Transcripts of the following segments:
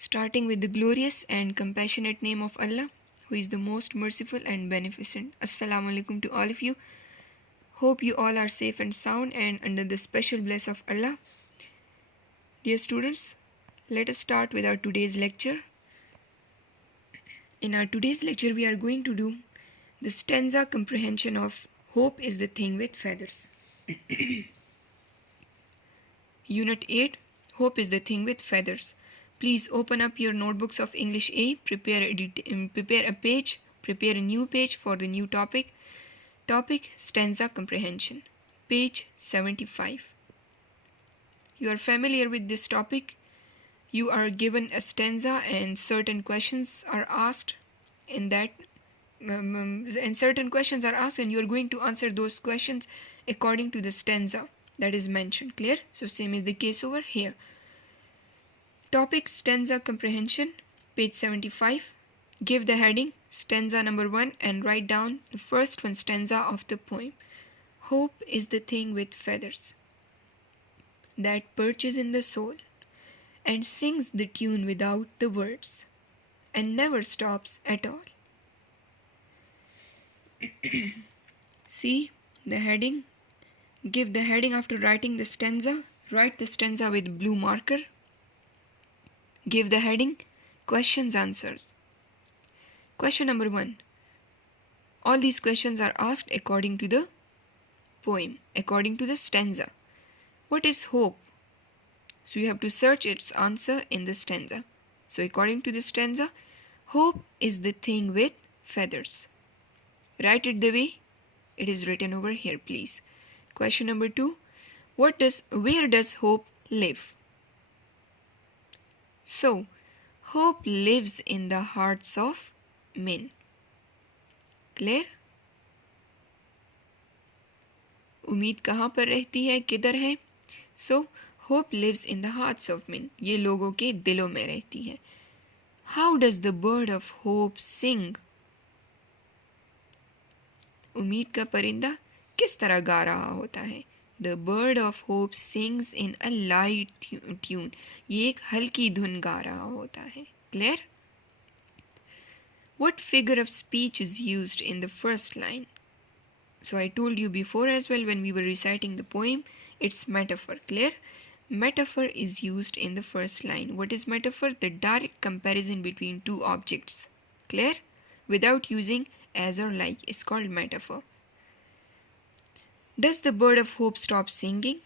Starting with the glorious and compassionate name of Allah, who is the most merciful and beneficent. Assalamu alaikum to all of you. Hope you all are safe and sound and under the special bless of Allah. Dear students, let us start with our today's lecture. In our today's lecture, we are going to do the stanza comprehension of Hope is the Thing with Feathers. Unit 8, Hope is the Thing with Feathers. Please open up your notebooks of English A, prepare a page, prepare a new page for the new topic. Topic stanza comprehension, page 75. You are familiar with this topic. You are given a stanza and certain questions are asked and certain questions are asked and you are going to answer those questions according to the stanza that is mentioned. Clear? So same is the case over here. Topic stanza comprehension, page 75. Give the heading stanza number 1 and write down the first one stanza of the poem. Hope is the thing with feathers that perches in the soul and sings the tune without the words and never stops at all. See the heading. Give the heading after writing the stanza. Write the stanza with blue marker. Give the heading questions answers. Question number 1. All these questions are asked according to the poem, according to the stanza. What is hope? So you have to search its answer in the stanza. So according to the stanza, hope is the thing with feathers. Write it the way it is written over here, please. Question number 2. Where does hope live? So, hope lives in the hearts of men. Clear? उम्मीद कहाँ पर रहती है, किधर है? So, hope lives in the hearts of men. ये लोगों के दिलों में रहती है. How does the bird of hope sing? उम्मीद का परिंदा किस तरह गा रहा होता है? The bird of hope sings in a light tune. ये एक हल्की धुन गा रहा होता है. Clear? What figure of speech is used in the first line? So I told you before as well when we were reciting the poem, it's metaphor. Clear? Metaphor is used in the first line. What is metaphor? The direct comparison between two objects. Clear? Without using as or like is called metaphor. Does the bird of hope stop singing?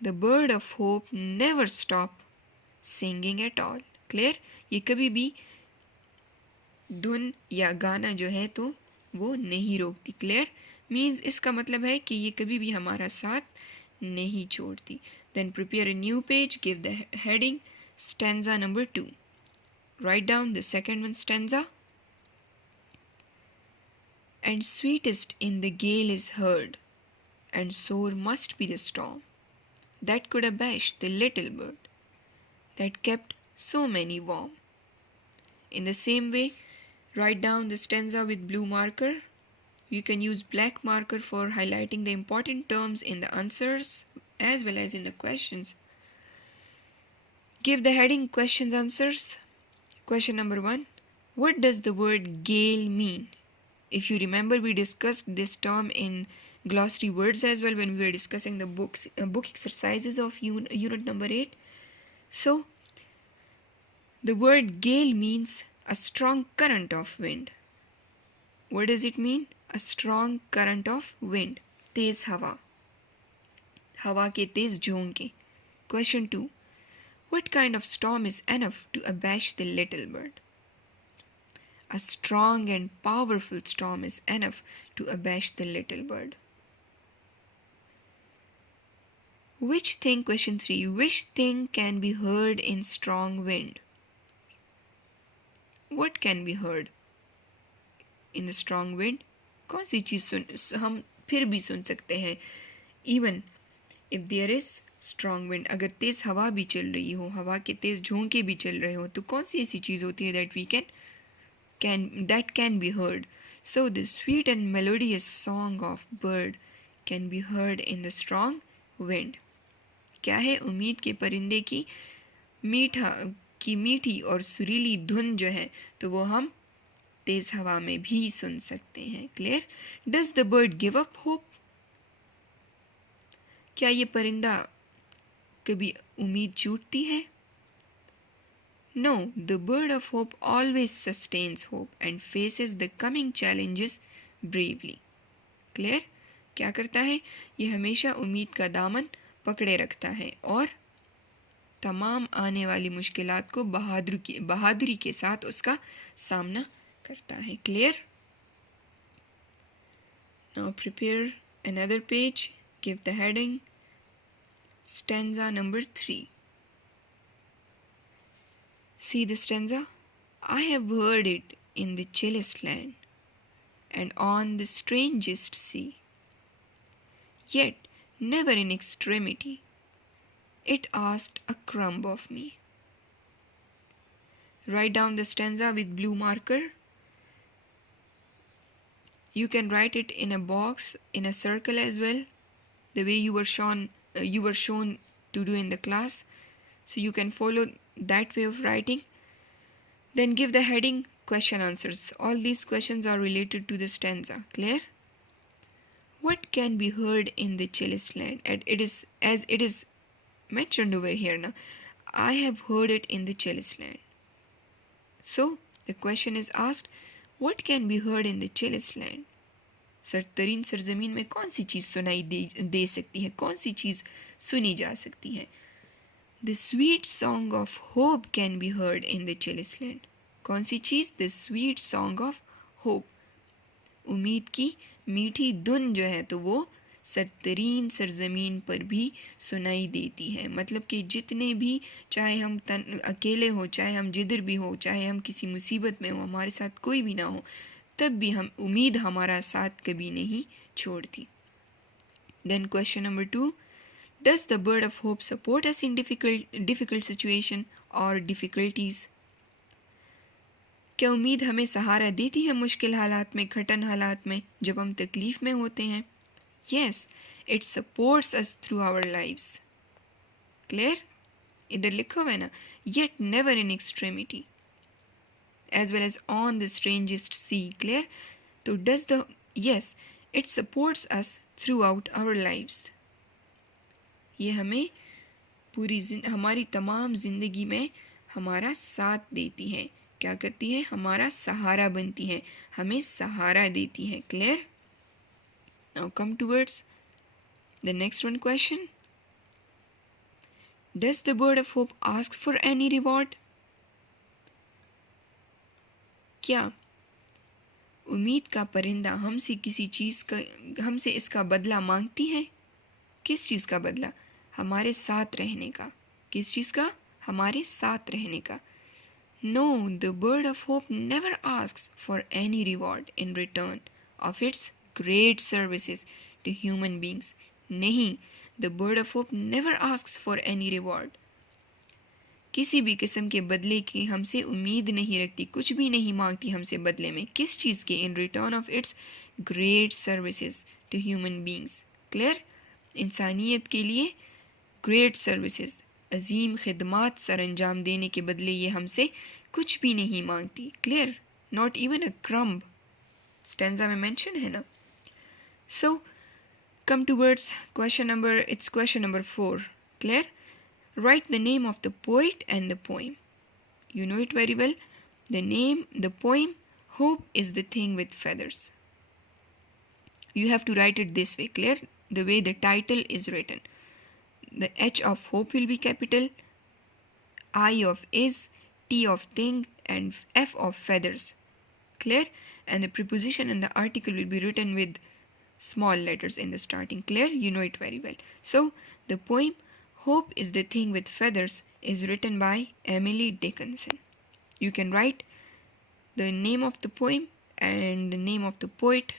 The bird of hope never stop singing at all. Clear? ये कभी भी धुन या गाना जो है तो वो नहीं रोकती. Clear? Means इसका मतलब है कि ये कभी भी हमारा साथ नहीं छोड़ती. Then prepare a new page. Give the heading stanza number 2. Write down the second one stanza. And sweetest in the gale is heard, and sore must be the storm that could abash the little bird that kept so many warm. In the same way, write down the stanza with blue marker. You can use black marker for highlighting the important terms in the answers as well as in the questions. Give the heading questions answers. Question number 1. What does the word gale mean? If you remember, we discussed this term in glossary words as well when we were discussing the book exercises of unit number 8. So, the word gale means a strong current of wind. What does it mean? A strong current of wind. तेज हवा. हवा के तेज झोंके. Question 2. What kind of storm is enough to abash the little bird? A strong and powerful storm is enough to abash the little bird. Question 3. Which thing can be heard in strong wind? What can be heard in the strong wind? कौन सी चीज़ हम फिर भी सुन सकते हैं? Even if there is strong wind, अगर तेज़ हवा भी चल रही हो, हवा के तेज़ झोंके भी चल रहे हो, तो कौन सी ऐसी चीज़ होती है that can be heard? So the sweet and melodious song of bird can be heard in the strong wind. क्या है? उम्मीद के परिंदे की मीठा की मीठी और सुरीली धुन जो है तो वो हम तेज़ हवा में भी सुन सकते हैं. Clear? Does the bird give up hope? क्या ये परिंदा कभी उम्मीद छूटती है? No, the bird of hope always sustains hope and faces the coming challenges bravely. Clear? क्या करता है? ये हमेशा उम्मीद का दामन पकड़े रखता है और तमाम आने वाली मुश्किलात को बहादुरी के साथ उसका सामना करता है. Clear? Now prepare another page. Give the heading. Stanza number 3. See the stanza? I have heard it in the chillest land and on the strangest sea, yet never in extremity it asked a crumb of me. Write down the stanza with blue marker. You can write it in a box, in a circle as well, the way you were shown to do in the class. So you can follow that way of writing. Then give the heading question answers. All these questions are related to the stanza. Clear? What can be heard in the chillest land? And as it is mentioned over here now. I have heard it in the chillest land. So the question is asked, what can be heard in the chillest land? सरतरीन सरजमीन में कौन सी चीज़ सुनाई दे सकती है, कौन सी चीज़ सुनी जा सकती है? The sweet song of hope can be heard in the chillest land. कौन सी चीज़? The sweet song of hope. उम्मीद की मीठी धुन जो है तो वो सरतरीन सरजमीन पर भी सुनाई देती है. मतलब कि जितने भी, चाहे हम अकेले हो, चाहे हम जिधर भी हो, चाहे हम किसी मुसीबत में हो, हमारे साथ कोई भी ना हो, तब भी हम उम्मीद हमारा साथ कभी नहीं छोड़ती. Then question number 2. Does the bird of hope support us in difficult situation or difficulties? क्या उम्मीद हमें सहारा देती है मुश्किल हालात में, कठिन हालात में, जब हम तकलीफ में होते हैं? Yes, it supports us through our lives. Clear? इधर लिखा हुआ है ना, yet never in extremity, as well as on the strangest sea. Clear? तो yes, it supports us throughout our lives. ये हमें हमारी तमाम ज़िंदगी में हमारा साथ देती है. क्या करती है? हमारा सहारा बनती है, हमें सहारा देती है. Clear? Now come towards the next one question. Does the bird of hope ask for any reward? क्या उम्मीद का परिंदा हमसे इसका बदला मांगती है? किस चीज़ का बदला? हमारे साथ रहने का. किस चीज़ का? हमारे साथ रहने का. No, the bird of hope never asks for any reward in return of its great services to human beings. नहीं, the bird of hope never asks for any reward. किसी भी किस्म के बदले की हमसे उम्मीद नहीं रखती, कुछ भी नहीं मांगती हमसे बदले में. किस चीज़ के? In return of its great services to human beings. Clear? इंसानियत के लिए great services, अजीम खिदमात सर अंजाम देने के बदले ये हमसे कुछ भी नहीं मांगती. Clear? Not even a crumb. Stanza में mention है ना. So come towards question number 4. Clear? Write the name of the poet and the poem. You know it very well. The poem, Hope is the Thing with Feathers. You have to write it this way. Clear? The way the title is written. The H of hope will be capital, I of is, T of thing, and F of feathers. Clear? And the preposition and the article will be written with small letters in the starting. Clear? You know it very well. So the poem Hope is the Thing with Feathers is written by Emily Dickinson. You can write the name of the poem and the name of the poet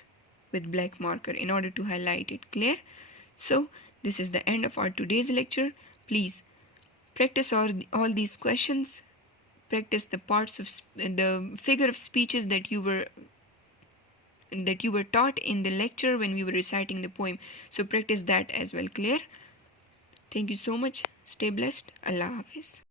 with black marker in order to highlight it. Clear? So this is the end of our today's lecture. Please practice all these questions. Practice the parts of the figure of speeches that you were taught in the lecture when we were reciting the poem. So practice that as well. Clear? Thank you so much. Stay blessed. Allah Hafiz.